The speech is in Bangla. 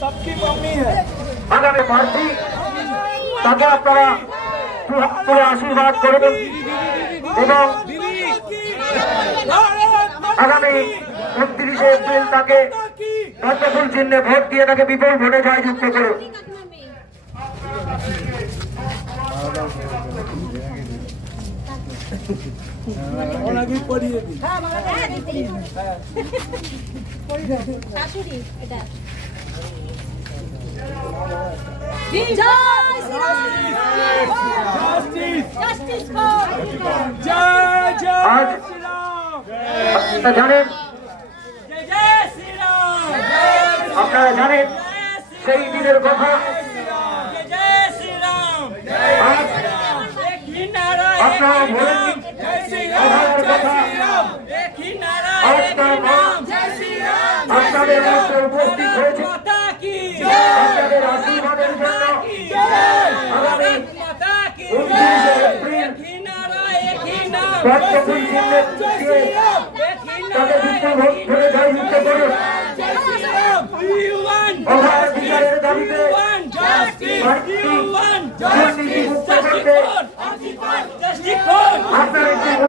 सबकी मम्मी है। আগামী প্রার্থী তাকে আপনারা করে আশীর্বাদ করবেন এবং আগামী 29 এপ্রিল তাকে পদ্মফুল চিহ্নে ভোট দিয়ে তাকে বিপুল ভোটে জয়যুক্ত করুন। আপনারা জানেন সেই দিনের কথা। আপনারা বলেননি কথা আপনাদের মধ্যে উপস্থিত হয়েছে আপনাদের আশীর্বাদের জন্য। আগামী 29 এপ্রিল পদ্মফুল চিহ্নে তাকে বিপুল ভোট করে জয়যুক্ত করুন। অধিকারের দাবিতে দুর্নীতি মুক্ত করতে